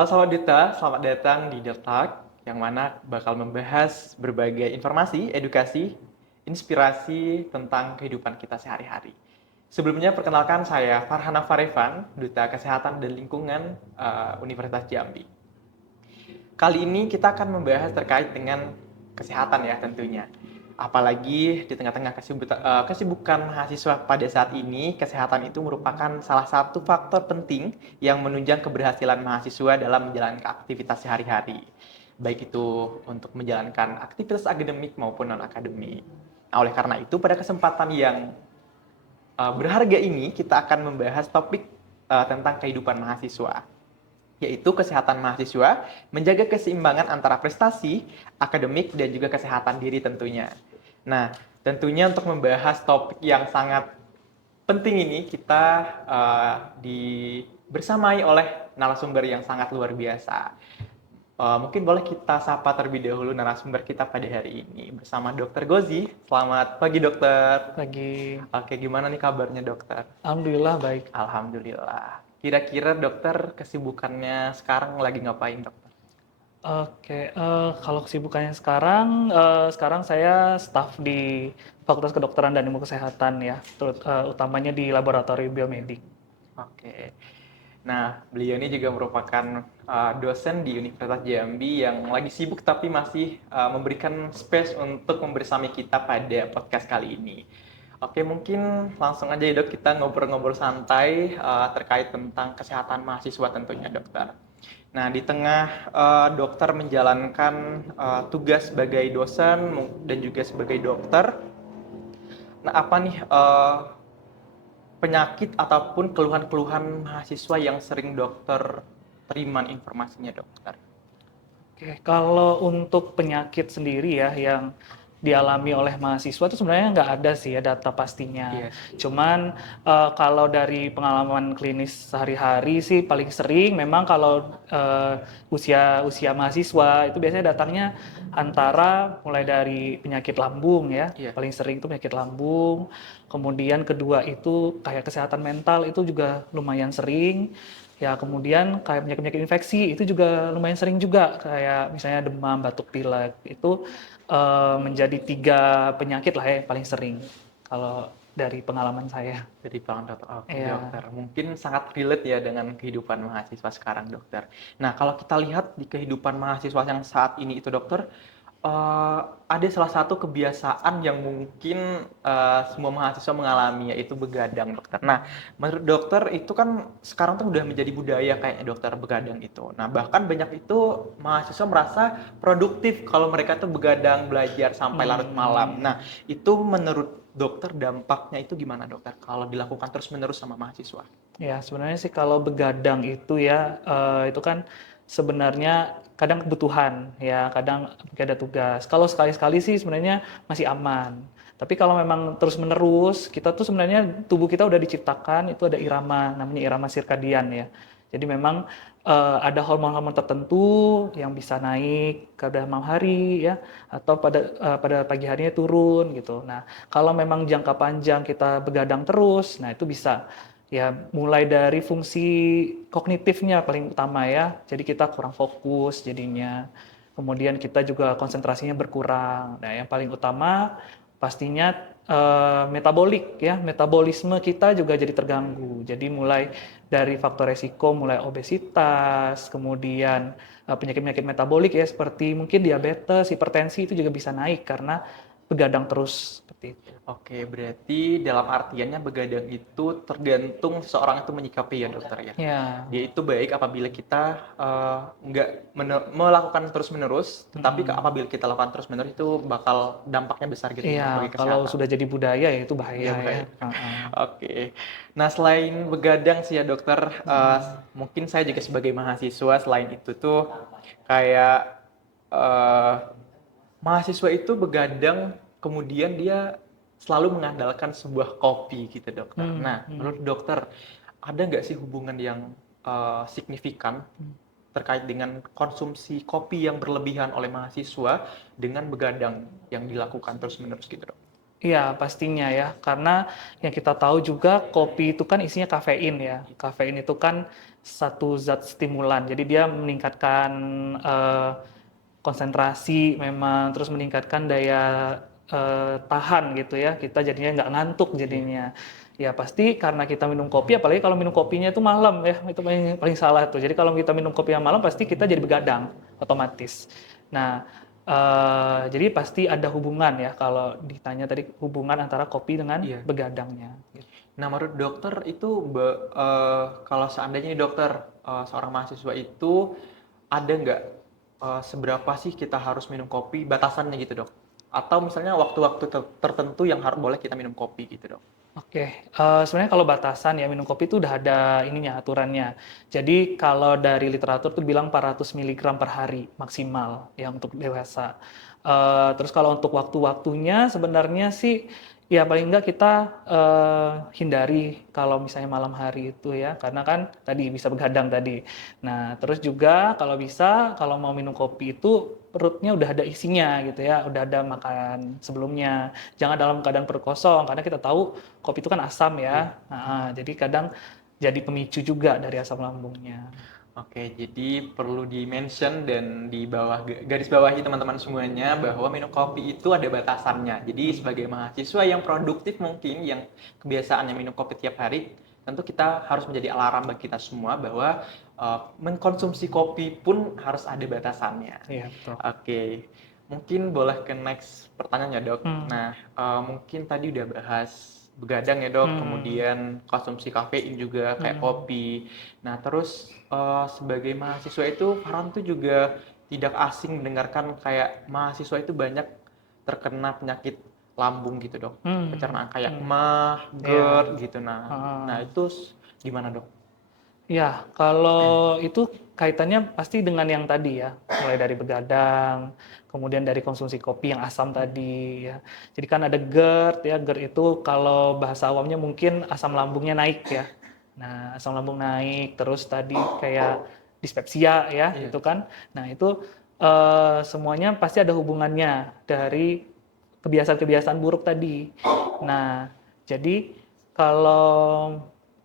Halo sahabat Duta, selamat datang di The Talk, yang mana bakal membahas berbagai informasi, edukasi, inspirasi tentang kehidupan kita sehari-hari. Sebelumnya perkenalkan saya Farhana Farevan, Duta Kesehatan dan Lingkungan Universitas Jambi. Kali ini kita akan membahas terkait dengan kesehatan ya tentunya. Apalagi di tengah-tengah kesibukan mahasiswa pada saat ini, kesehatan itu merupakan salah satu faktor penting yang menunjang keberhasilan mahasiswa dalam menjalankan aktivitas sehari-hari. Baik itu untuk menjalankan aktivitas akademik maupun non-akademik. Nah, oleh karena itu pada kesempatan yang berharga ini, kita akan membahas topik tentang kehidupan mahasiswa, yaitu kesehatan mahasiswa, menjaga keseimbangan antara prestasi, akademik, dan juga kesehatan diri tentunya. Nah, tentunya untuk membahas topik yang sangat penting ini, kita bersamai oleh narasumber yang sangat luar biasa. Mungkin boleh kita sapa terlebih dahulu narasumber kita pada hari ini bersama Dr. Gozi. Selamat pagi, Dokter. Pagi. Oke, gimana nih kabarnya, Dokter? Alhamdulillah baik. Alhamdulillah. Kira-kira dokter kesibukannya sekarang lagi ngapain, dokter? Oke, kalau kesibukannya sekarang saya staf di Fakultas Kedokteran dan Ilmu Kesehatan ya, utamanya di Laboratorium Biomedik. Oke. Nah, beliau ini juga merupakan dosen di Universitas Jambi yang lagi sibuk tapi masih memberikan space untuk membersami kita pada podcast kali ini. Oke, mungkin langsung aja ya dok, kita ngobrol-ngobrol santai terkait tentang kesehatan mahasiswa tentunya, dokter. Nah, di tengah dokter menjalankan tugas sebagai dosen dan juga sebagai dokter, nah apa nih penyakit ataupun keluhan-keluhan mahasiswa yang sering dokter terima informasinya, dokter? Oke, kalau untuk penyakit sendiri ya yang dialami oleh mahasiswa itu sebenarnya nggak ada sih ya data pastinya. Yes. Cuman kalau dari pengalaman klinis sehari-hari sih paling sering memang kalau usia mahasiswa itu biasanya datangnya antara mulai dari penyakit lambung ya, Iya. paling sering itu penyakit lambung. Kemudian kedua itu kayak kesehatan mental itu juga lumayan sering. Ya, kemudian kayak penyakit-penyakit infeksi itu juga lumayan sering juga, kayak misalnya demam, batuk pilek. Itu menjadi 3 penyakit lah ya yang paling sering kalau dari pengalaman saya. Jadi Bang Dokter, oke Ya. dokter. Mungkin sangat relate ya dengan kehidupan mahasiswa sekarang, dokter. Nah, kalau kita lihat di kehidupan mahasiswa yang saat ini itu, dokter, ada salah satu kebiasaan yang mungkin semua mahasiswa mengalami, yaitu begadang, dokter. Nah, menurut dokter itu kan sekarang tuh udah menjadi budaya kayaknya, dokter, begadang itu. Nah, bahkan banyak itu mahasiswa merasa produktif kalau mereka tuh begadang belajar sampai larut malam. Nah, itu menurut dokter dampaknya itu gimana, dokter, kalau dilakukan terus-menerus sama mahasiswa? Ya, sebenarnya sih kalau begadang itu ya, itu kan sebenarnya kadang kebutuhan ya, kadang ada tugas. Kalau sekali-sekali sih sebenarnya masih aman. Tapi kalau memang terus-menerus, kita tuh sebenarnya tubuh kita udah diciptakan, itu ada irama, namanya irama sirkadian ya. Jadi memang ada hormon-hormon tertentu yang bisa naik pada malam hari ya, atau pada pagi harinya turun gitu. Nah, kalau memang jangka panjang kita begadang terus, nah itu bisa ya mulai dari fungsi kognitifnya paling utama ya. Jadi kita kurang fokus jadinya. Kemudian kita juga konsentrasinya berkurang. Nah, yang paling utama pastinya metabolik ya, metabolisme kita juga jadi terganggu. Jadi mulai dari faktor resiko mulai obesitas, kemudian penyakit-penyakit metabolik ya seperti mungkin diabetes, hipertensi itu juga bisa naik karena begadang terus seperti itu. Oke, berarti dalam artiannya begadang itu tergantung seseorang itu menyikapi ya, dokter ya. Ya. Dia itu baik apabila kita nggak melakukan terus-menerus, tetapi apabila kita lakukan terus-menerus itu bakal dampaknya besar gitu ya Iya, bagi kalau kesehatan. sudah jadi budaya ya itu bahaya Iya ya. baik. Oke. Nah, selain begadang sih ya, dokter, mungkin saya juga sebagai mahasiswa selain itu tuh kayak eh, mahasiswa itu begadang, kemudian dia selalu mengandalkan sebuah kopi gitu, dokter. Nah, menurut dokter, ada nggak sih hubungan yang signifikan terkait dengan konsumsi kopi yang berlebihan oleh mahasiswa dengan begadang yang dilakukan terus-menerus gitu, dok? Iya, pastinya ya. Karena yang kita tahu juga kopi itu kan isinya kafein ya. Kafein itu kan satu zat stimulan. Jadi dia meningkatkan eh, konsentrasi memang, terus meningkatkan daya tahan gitu ya. Kita jadinya nggak ngantuk Iya. jadinya. Ya pasti karena kita minum kopi, apalagi kalau minum kopinya itu malam ya, itu paling paling salah tuh. Jadi kalau kita minum kopi yang malam pasti kita jadi begadang otomatis. Nah, jadi pasti ada hubungan ya kalau ditanya tadi hubungan antara kopi dengan Iya. begadangnya. Gitu. Nah, menurut dokter itu kalau seandainya nih dokter, seorang mahasiswa itu ada nggak seberapa sih kita harus minum kopi, batasannya gitu dok? Atau misalnya waktu-waktu tertentu yang harus boleh kita minum kopi gitu dok? Oke, sebenarnya kalau batasan ya minum kopi itu udah ada ininya aturannya. Jadi kalau dari literatur tuh bilang 400 mg per hari maksimal ya untuk dewasa. Terus kalau untuk waktu-waktunya sebenarnya sih ya paling enggak kita hindari kalau misalnya malam hari itu ya, karena kan tadi bisa begadang tadi. Nah, terus juga kalau bisa kalau mau minum kopi itu perutnya udah ada isinya gitu ya, udah ada makan sebelumnya. Jangan dalam keadaan perut kosong karena kita tahu kopi itu kan asam Iya. ya. Nah, jadi kadang jadi pemicu juga dari asam lambungnya. Oke, jadi perlu di-mention dan di bawah garis bawahi teman-teman semuanya bahwa minum kopi itu ada batasannya. Jadi sebagai mahasiswa yang produktif mungkin yang kebiasaannya minum kopi tiap hari, tentu kita harus menjadi alarm bagi kita semua bahwa mengkonsumsi kopi pun harus ada batasannya. Iya, betul. Oke, mungkin boleh ke next pertanyaan ya dok. Hmm. Nah, mungkin tadi udah bahas begadang ya dok, Hmm. kemudian konsumsi kafein juga kayak Hmm. kopi. Nah, terus sebagai mahasiswa itu Farhan tuh juga tidak asing mendengarkan kayak mahasiswa itu banyak terkena penyakit lambung gitu dok. Hmm. Pencernaan kayak Hmm. mah, Ya. GERD gitu. Nah Ah. itu gimana dok? Ya, kalau itu kaitannya pasti dengan yang tadi ya, mulai dari begadang, kemudian dari konsumsi kopi yang asam tadi ya. Jadi kan ada GERD ya, GERD itu kalau bahasa awamnya mungkin asam lambungnya naik ya. Nah, asam lambung naik, terus tadi kayak dispepsia ya, Iya. itu kan. Nah, itu semuanya pasti ada hubungannya dari kebiasaan-kebiasaan buruk tadi. Nah, jadi kalau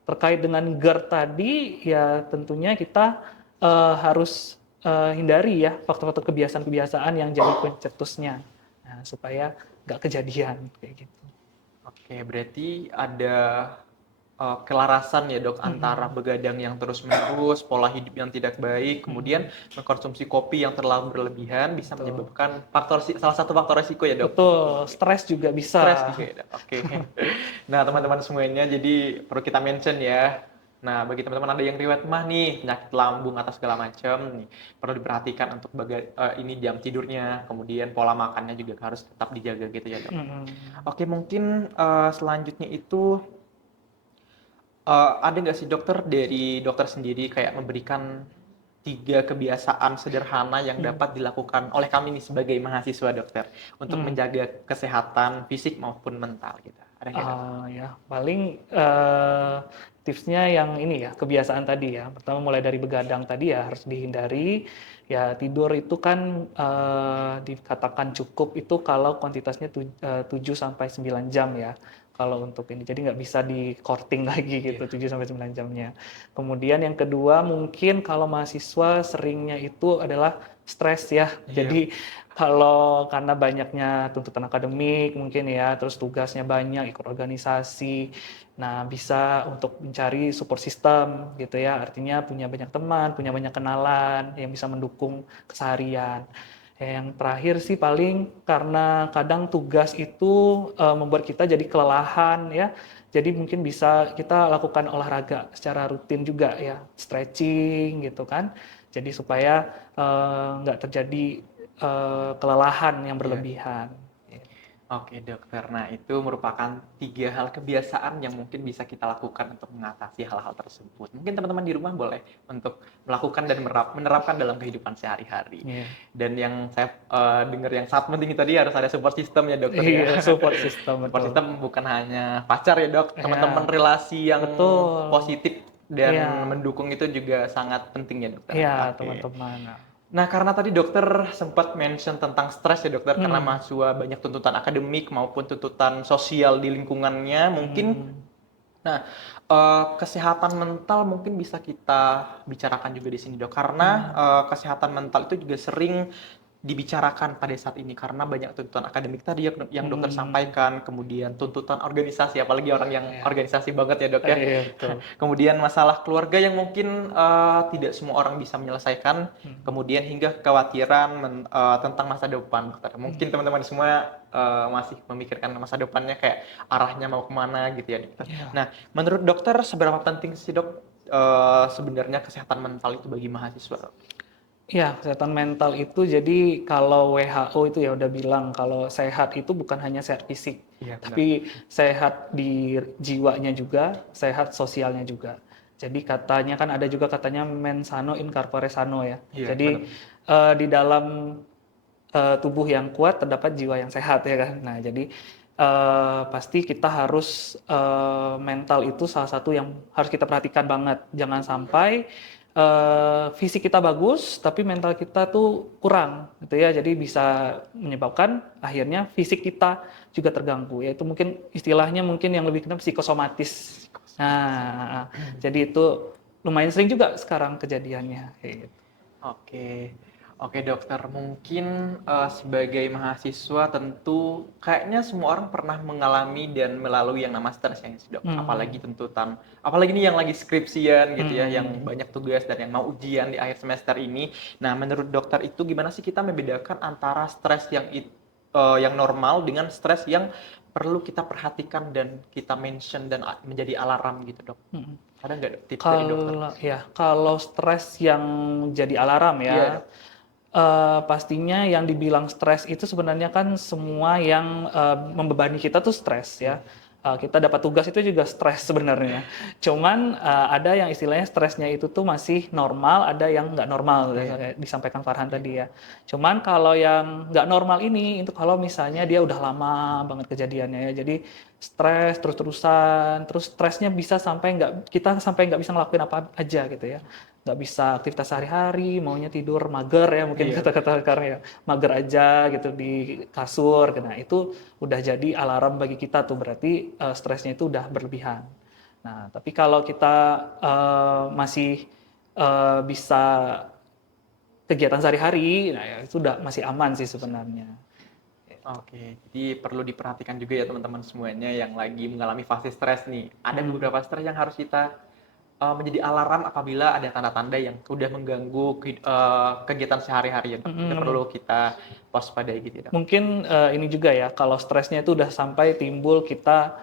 terkait dengan GERD tadi, ya tentunya kita harus hindari ya faktor-faktor kebiasaan-kebiasaan yang jadi pencetusnya, nah, supaya nggak kejadian kayak gitu. Oke, berarti ada kelarasan ya dok antara Mm-mm. begadang yang terus-menerus, pola hidup yang tidak baik, kemudian Mm-mm. mengkonsumsi kopi yang terlalu berlebihan bisa Betul. menyebabkan salah satu faktor resiko ya dok. Betul, stres juga bisa. Stres juga ya dok. Oke. Nah teman-teman semuanya jadi perlu kita mention ya. Nah bagi teman-teman ada yang riwayat mah nih, penyakit lambung atau segala macam nih, perlu diperhatikan untuk ini jam tidurnya, kemudian pola makannya juga harus tetap dijaga gitu ya dok. Mm-mm. Oke, mungkin selanjutnya itu ada nggak sih dokter dari dokter sendiri kayak memberikan 3 kebiasaan sederhana yang Mm. dapat dilakukan oleh kami nih sebagai mahasiswa dokter untuk Mm. menjaga kesehatan fisik maupun mental gitu. Ada nggak dok? Ya, paling tipsnya yang ini ya, kebiasaan tadi ya. Pertama mulai dari begadang tadi ya harus dihindari. Ya tidur itu kan dikatakan cukup itu kalau kuantitasnya 7 sampai 9 jam ya. Kalau untuk ini, jadi nggak bisa di korting lagi Iya. gitu 7 sampai 9 jamnya. Kemudian yang kedua mungkin kalau mahasiswa seringnya itu adalah stres ya. Iya. Jadi kalau karena banyaknya tuntutan akademik mungkin ya, terus tugasnya banyak, ikut organisasi. Nah, bisa untuk mencari support system gitu ya. Artinya punya banyak teman, punya banyak kenalan yang bisa mendukung keseharian. Yang terakhir sih paling karena kadang tugas itu membuat kita jadi kelelahan ya. Jadi mungkin bisa kita lakukan olahraga secara rutin juga ya, stretching gitu kan. Jadi supaya nggak terjadi kelelahan yang Iya. berlebihan. Oke dokter, nah itu merupakan 3 hal kebiasaan yang mungkin bisa kita lakukan untuk mengatasi hal-hal tersebut. Mungkin teman-teman di rumah boleh untuk melakukan dan menerapkan dalam kehidupan sehari-hari. Iya, Dan yang saya dengar yang sangat penting tadi harus ada support system ya dokter ya. iya support system Support betul. system bukan hanya pacar ya dok, teman-teman Ya, relasi yang betul. positif dan Iya, mendukung itu juga sangat penting ya dokter. iya Oke. teman-teman. Nah, karena tadi dokter sempat mention tentang stres ya dokter, karena Hmm. mahasiswa banyak tuntutan akademik maupun tuntutan sosial di lingkungannya, mungkin. Hmm. Nah, kesehatan mental mungkin bisa kita bicarakan juga di sini dok, karena Hmm. kesehatan mental itu juga sering dibicarakan pada saat ini karena banyak tuntutan akademik tadi yang dokter Hmm. sampaikan, kemudian tuntutan organisasi, apalagi orang yang Ya. organisasi banget ya dok ya. Iya, betul. Kemudian masalah keluarga yang mungkin tidak semua orang bisa menyelesaikan, Hmm. kemudian hingga kekhawatiran tentang masa depan dokter. Mungkin Hmm. teman-teman semua masih memikirkan masa depannya kayak arahnya mau kemana gitu ya dokter. Ya. Nah, menurut dokter seberapa penting sih dok sebenarnya kesehatan mental itu bagi mahasiswa? Ya, kesehatan mental itu jadi kalau WHO itu ya udah bilang kalau sehat itu bukan hanya sehat fisik, Iya benar. tapi sehat di jiwanya juga, sehat sosialnya juga. Jadi katanya kan ada juga katanya mens sano in corpore sano ya. Iya benar. Jadi di dalam tubuh yang kuat terdapat jiwa yang sehat ya kan. Nah, jadi pasti kita harus mental itu salah satu yang harus kita perhatikan banget. Jangan sampai fisik kita bagus tapi mental kita tuh kurang gitu ya. Jadi bisa menyebabkan akhirnya fisik kita juga terganggu. Yaitu mungkin istilahnya mungkin yang lebih kenal psikosomatis. Nah, jadi itu lumayan sering juga sekarang kejadiannya kayak gitu. Oke, oke dokter. Mungkin sebagai mahasiswa tentu kayaknya semua orang pernah mengalami dan melalui yang nama stres ya sih dok. Apalagi Hmm. tuntutan, apalagi ini yang lagi skripsian gitu ya, yang Hmm. banyak tugas dan yang mau ujian di akhir semester ini. Nah, menurut dokter itu gimana sih kita membedakan antara stres yang normal dengan stres yang perlu kita perhatikan dan kita mention dan menjadi alarm gitu dok? Hmm. Ada nggak dok, tips dari dokter? Kalau stres yang jadi alarm ya, Iya dok. pastinya yang dibilang stres itu sebenarnya kan semua yang membebani kita tuh stres Iya. ya. Kita dapat tugas itu juga stres sebenarnya. Cuman ada yang istilahnya stresnya itu tuh masih normal, ada yang nggak normal Iya. kayak disampaikan Farhan Iya. tadi ya. Cuman kalau yang nggak normal ini itu kalau misalnya dia udah lama banget kejadiannya ya. Jadi stres terus-terusan, terus stresnya bisa sampai nggak bisa ngelakuin apa aja gitu ya, nggak bisa aktivitas sehari-hari, maunya tidur mager ya mungkin Iya. kata-kata sekarang ya, mager aja gitu di kasur. Nah itu udah jadi alarm bagi kita tuh, berarti stresnya itu udah berlebihan. Nah tapi kalau kita masih bisa kegiatan sehari-hari, nah ya itu udah masih aman sih sebenarnya. Oke, jadi perlu diperhatikan juga ya teman-teman semuanya yang lagi mengalami fase stres nih. Ada Hmm. beberapa stres yang harus kita menjadi alarm apabila ada tanda-tanda yang udah mengganggu kegiatan sehari-hari ya, Dok. Itu Hmm. perlu kita waspadai gitu ya, Dok. Mungkin ini juga ya, kalau stresnya itu udah sampai timbul kita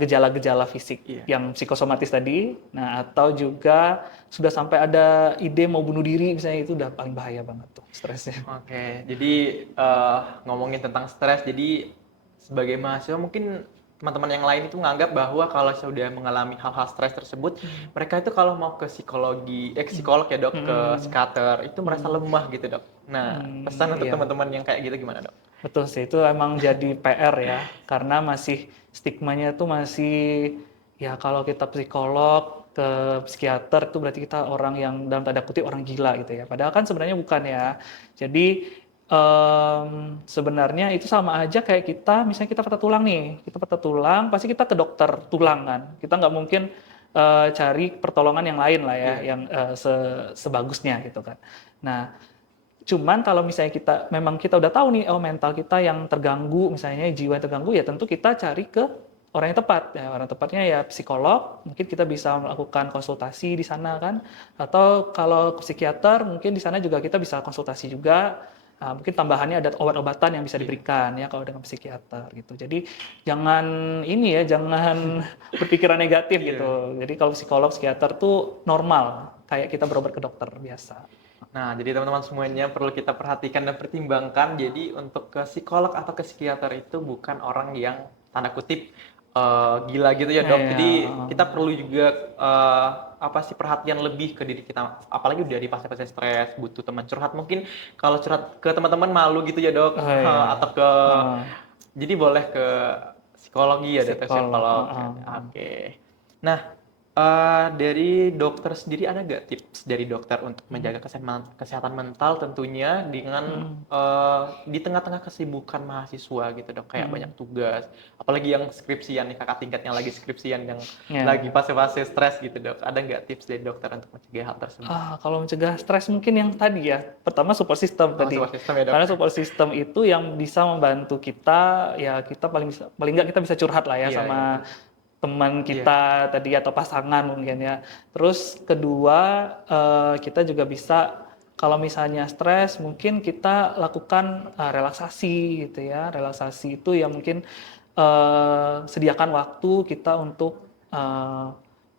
gejala-gejala fisik Iya. yang psikosomatis tadi, nah atau juga sudah sampai ada ide mau bunuh diri misalnya, itu udah paling bahaya banget tuh stresnya. Oke, jadi ngomongin tentang stres, jadi sebagai mahasiswa mungkin teman-teman yang lain itu menganggap bahwa kalau sudah mengalami hal-hal stres tersebut, mereka itu kalau mau ke psikolog ya dok, ke Hmm. psikiater itu merasa Hmm. lemah gitu dok. Nah, pesan untuk Iya. teman-teman yang kayak gitu gimana dok? Betul sih, itu emang jadi PR ya, karena masih stigmanya tuh masih ya kalau kita psikolog ke psikiater itu berarti kita orang yang dalam tanda kutip orang gila gitu ya. Padahal kan sebenarnya bukan ya. Jadi sebenarnya itu sama aja kayak kita, misalnya kita patah tulang nih, kita patah tulang, pasti kita ke dokter tulang kan. Kita nggak mungkin cari pertolongan yang lain lah ya, Iya. yang sebagusnya gitu kan. Nah, cuman kalau misalnya memang kita udah tahu nih, oh mental kita yang terganggu, misalnya jiwa yang terganggu, ya tentu kita cari ke orang yang tepat. Ya, orang tepatnya ya psikolog, mungkin kita bisa melakukan konsultasi di sana kan. Atau kalau ke psikiater, mungkin di sana juga kita bisa konsultasi juga. Mungkin tambahannya ada obat-obatan yang bisa Iya. diberikan ya kalau dengan psikiater gitu. Jadi jangan ini ya, jangan berpikiran negatif Iya. gitu. Jadi kalau psikolog, psikiater tuh normal, kayak kita berobat ke dokter biasa. Nah, jadi teman-teman semuanya perlu kita perhatikan dan pertimbangkan. Jadi untuk ke psikolog atau ke psikiater itu bukan orang yang tanda kutip gila gitu ya dok. Iya. Jadi kita perlu juga apa sih perhatian lebih ke diri kita. Apalagi udah di fase-fase stres, butuh teman curhat. Mungkin kalau curhat ke teman-teman malu gitu ya dok. Oh iya. Atau ke jadi boleh ke psikologi ya dok, ke Psikolog. psikolog. Oke. Nah, Dari dokter sendiri ada nggak tips dari dokter untuk menjaga kesehatan mental tentunya dengan Hmm, di tengah-tengah kesibukan mahasiswa gitu dok, kayak banyak hmm, tugas, apalagi yang skripsian nih, kakak tingkat yang lagi skripsian yang ya. lagi fase-fase stres gitu dok, ada nggak tips dari dokter untuk mencegah hal tersebut? Kalau mencegah stres mungkin yang tadi ya, pertama support system Oh, tadi. support system ya dok? Karena support system itu yang bisa membantu kita, ya kita paling nggak kita bisa curhat lah ya Iya, iya, sama teman iya. kita tadi atau pasangan mungkin ya. Terus kedua, kita juga bisa kalau misalnya stres mungkin kita lakukan relaksasi gitu ya. Relaksasi itu ya mungkin sediakan waktu kita untuk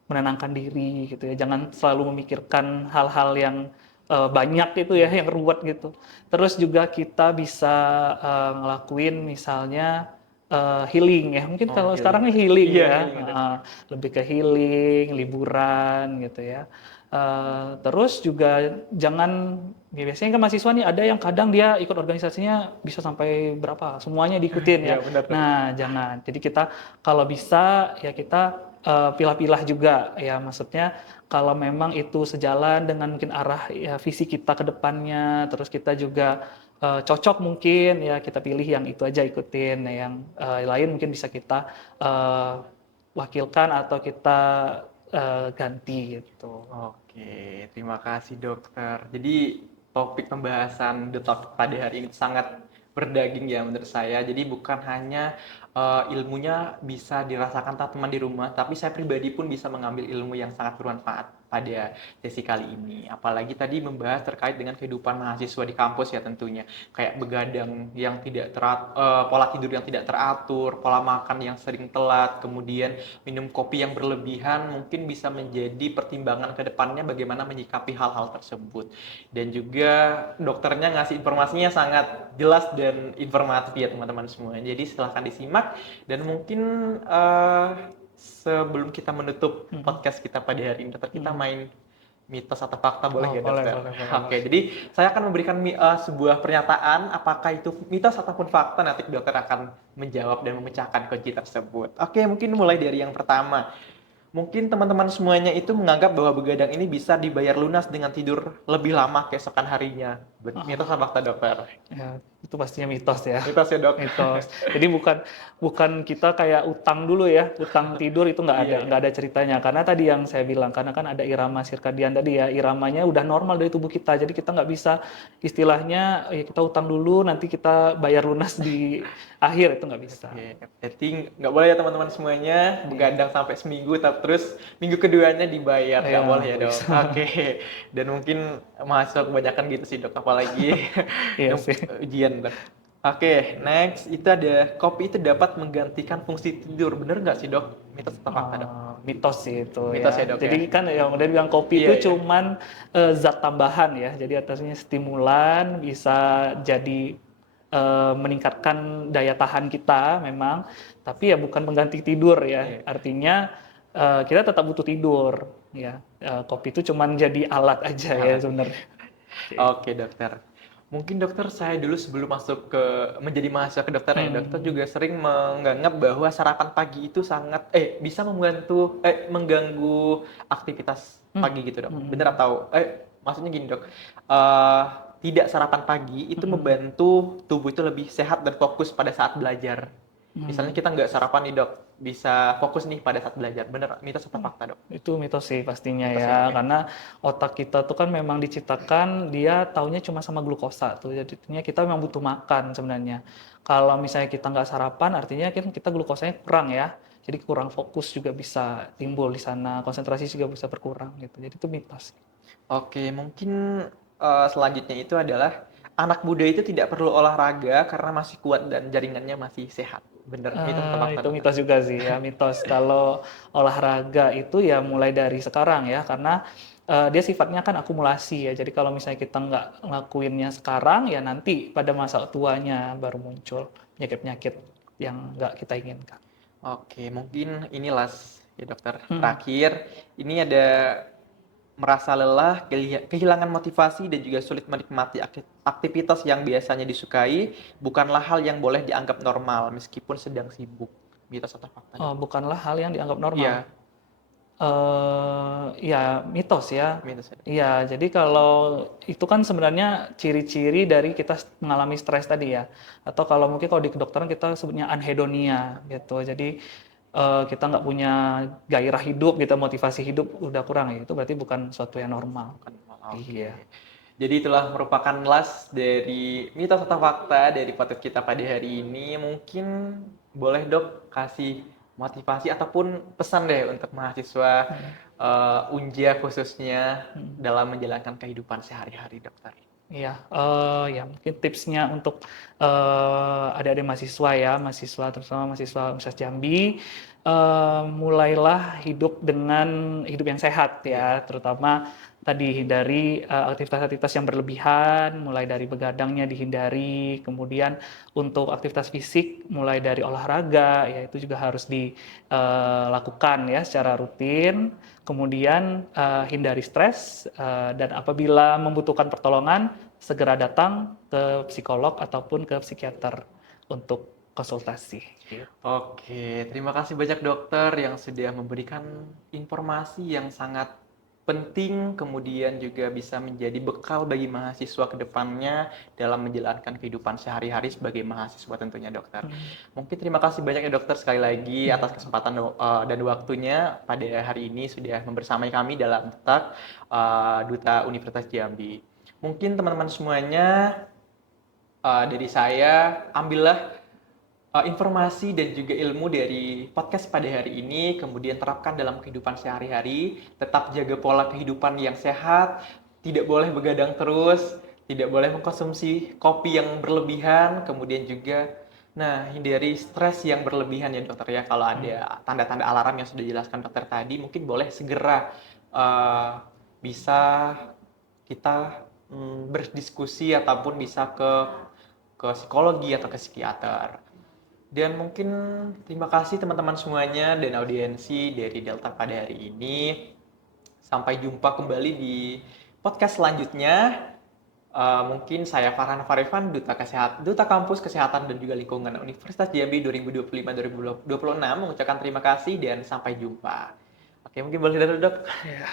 menenangkan diri gitu ya. Jangan selalu memikirkan hal-hal yang banyak itu ya, yang ruwet gitu. Terus juga kita bisa ngelakuin misalnya healing ya. Mungkin Oh, kalau healing. sekarang ini healing Iya, ya, healing ya dok. lebih ke healing, liburan gitu ya. Terus juga jangan, ya biasanya kan mahasiswa nih ada yang kadang dia ikut organisasinya bisa sampai berapa, semuanya diikutin ya. Iya benar dok. Nah, jangan. Jadi kita kalau bisa ya kita pilah-pilah juga ya, maksudnya kalau memang itu sejalan dengan mungkin arah ya, visi kita ke depannya, terus kita juga cocok mungkin ya kita pilih yang itu aja ikutin. Nah, yang lain mungkin bisa kita eh, wakilkan atau kita ganti gitu. Oke, terima kasih dokter. Jadi topik pembahasan The Talk pada hari ini sangat berdaging ya menurut saya. Jadi bukan hanya ilmunya bisa dirasakan teman-teman di rumah, tapi saya pribadi pun bisa mengambil ilmu yang sangat bermanfaat pada sesi kali ini. Apalagi tadi membahas terkait dengan kehidupan mahasiswa di kampus ya tentunya. Kayak begadang yang tidak pola tidur yang tidak teratur, pola makan yang sering telat, kemudian minum kopi yang berlebihan mungkin bisa menjadi pertimbangan ke depannya bagaimana menyikapi hal-hal tersebut. Dan juga dokternya ngasih informasinya sangat jelas dan informatif ya teman-teman semua. Jadi silahkan disimak dan mungkin sebelum kita menutup Mhm, podcast kita pada hari ini, dokter kita mhm. main mitos atau fakta boleh Oh, ya boleh, dokter? boleh, boleh, Oke, boleh. jadi saya akan memberikan sebuah pernyataan, apakah itu mitos ataupun fakta, nanti dokter akan menjawab dan memecahkan kunci tersebut. Oke, mungkin mulai dari yang pertama. Mungkin teman-teman semuanya itu menganggap bahwa begadang ini bisa dibayar lunas dengan tidur lebih lama keesokan harinya. Mitos Ah, atau fakta dokter? ya, itu pastinya mitos ya. Mitos ya dok? Mitos. Jadi bukan bukan kita kayak utang dulu ya, utang tidur itu Iya, iya. nggak ada ceritanya. Karena tadi yang saya bilang, karena kan ada irama sirkadian tadi ya, iramanya udah normal dari tubuh kita. Jadi kita nggak bisa istilahnya ya kita utang dulu, nanti kita bayar lunas di akhir, itu nggak bisa. Oke, jadi nggak boleh ya teman-teman semuanya Iya, begadang sampai seminggu, terus minggu keduanya dibayar, iya nggak boleh ya nggak dok. bisa. Oke, dan mungkin mahasiswa kebanyakan gitu sih dok, apalagi Iya yang sih. ujian dok. Oke, next itu ada kopi itu dapat menggantikan fungsi tidur, bener nggak sih dok? Mitos atau fakta dok? Mitos sih itu Mitos ya ya. dok Jadi ya? kan yang udah bilang kopi Iya itu iya. cuman zat tambahan ya. Jadi atasnya stimulan bisa jadi meningkatkan daya tahan kita memang, tapi ya bukan mengganti tidur ya. Iya. Artinya kita tetap butuh tidur ya. Kopi itu cuman jadi alat aja ya Alat. sebenarnya. Oke. Oke dokter. Mungkin dokter saya dulu sebelum masuk ke menjadi mahasiswa kedokteran ya, dokter Hmm. juga sering menganggap bahwa sarapan pagi itu sangat bisa mengganggu aktivitas Hmm. pagi gitu dok. Hmm. Bener atau maksudnya gini dok, eh, tidak sarapan pagi itu Hmm. membantu tubuh itu lebih sehat dan fokus pada saat belajar. Misalnya Hmm. kita nggak sarapan nih dok, bisa fokus nih pada saat belajar. Bener, mitos atau Hmm, fakta dok? itu mitos sih pastinya Mitos ya ya, dok ya. karena otak kita tuh kan memang diciptakan dia taunya cuma sama glukosa tuh, jadinya kita memang butuh makan sebenarnya. Kalau misalnya kita nggak sarapan, artinya kan kita glukosanya kurang ya, jadi kurang fokus juga bisa timbul di sana, konsentrasi juga bisa berkurang gitu, jadi itu mitos. Oke, mungkin selanjutnya itu adalah anak muda itu tidak perlu olahraga karena masih kuat dan jaringannya masih sehat. Bener, mitos atau fakta Itu dokter? mitos juga sih ya, mitos. Kalau olahraga itu ya mulai dari sekarang ya, karena dia sifatnya kan akumulasi ya. Jadi kalau misalnya kita nggak ngelakuinnya sekarang, ya nanti pada masa tuanya baru muncul penyakit-penyakit yang nggak kita inginkan. Oke, mungkin inilah ya dokter. Hmm. Terakhir, ini ada merasa lelah, kehilangan motivasi dan juga sulit menikmati aktivitas yang biasanya disukai, bukanlah hal yang boleh dianggap normal meskipun sedang sibuk. Mitos atau fakta, Dok? Bukanlah hal yang dianggap normal. Iya, Ya mitos ya. Mitos ya. Iya, jadi kalau itu kan sebenarnya ciri-ciri dari kita mengalami stres tadi ya. Atau kalau mungkin kalau di kedokteran kita sebutnya anhedonia gitu. Jadi kita nggak punya gairah hidup, gitu, motivasi hidup udah kurang ya. Itu berarti bukan suatu yang normal. Bukan normal. Oke. Iya. Jadi itulah merupakan last dari mitos atau fakta dari podcast kita pada hari ini. Mungkin boleh dok kasih motivasi ataupun pesan deh untuk mahasiswa Unja khususnya dalam menjalankan kehidupan sehari-hari dokter. Iya, ya mungkin tipsnya untuk adik-adik mahasiswa ya, mahasiswa terutama mahasiswa Universitas Jambi, mulailah hidup dengan hidup yang sehat ya, terutama tadi hindari aktivitas-aktivitas yang berlebihan, mulai dari begadangnya dihindari, kemudian untuk aktivitas fisik mulai dari olahraga ya itu juga harus dilakukan ya secara rutin. Kemudian hindari stres dan apabila membutuhkan pertolongan segera datang ke psikolog ataupun ke psikiater untuk konsultasi. Oke, terima kasih banyak dokter yang sudah memberikan informasi yang sangat penting, kemudian juga bisa menjadi bekal bagi mahasiswa ke depannya dalam menjalankan kehidupan sehari-hari sebagai mahasiswa tentunya dokter. Mungkin terima kasih banyak ya dokter sekali lagi atas kesempatan dan waktunya pada hari ini sudah membersamai kami dalam Detak Duta Universitas Jambi. Mungkin teman-teman semuanya dari saya ambillah informasi dan juga ilmu dari podcast pada hari ini, kemudian terapkan dalam kehidupan sehari-hari, tetap jaga pola kehidupan yang sehat, tidak boleh begadang terus, tidak boleh mengkonsumsi kopi yang berlebihan, kemudian juga hindari stres yang berlebihan ya dokter ya. Kalau ada tanda-tanda alarm yang sudah dijelaskan dokter tadi, mungkin boleh segera bisa kita berdiskusi ataupun bisa ke psikologi atau ke psikiater. Dan mungkin terima kasih teman-teman semuanya dan audiensi dari Delta pada hari ini. Sampai jumpa kembali di podcast selanjutnya. Mungkin saya Farhan Farifan, Duta Kampus Kesehatan dan juga Lingkungan Universitas Jambi 2025-2026 mengucapkan terima kasih dan sampai jumpa. Oke, mungkin boleh dulu dok. Ya.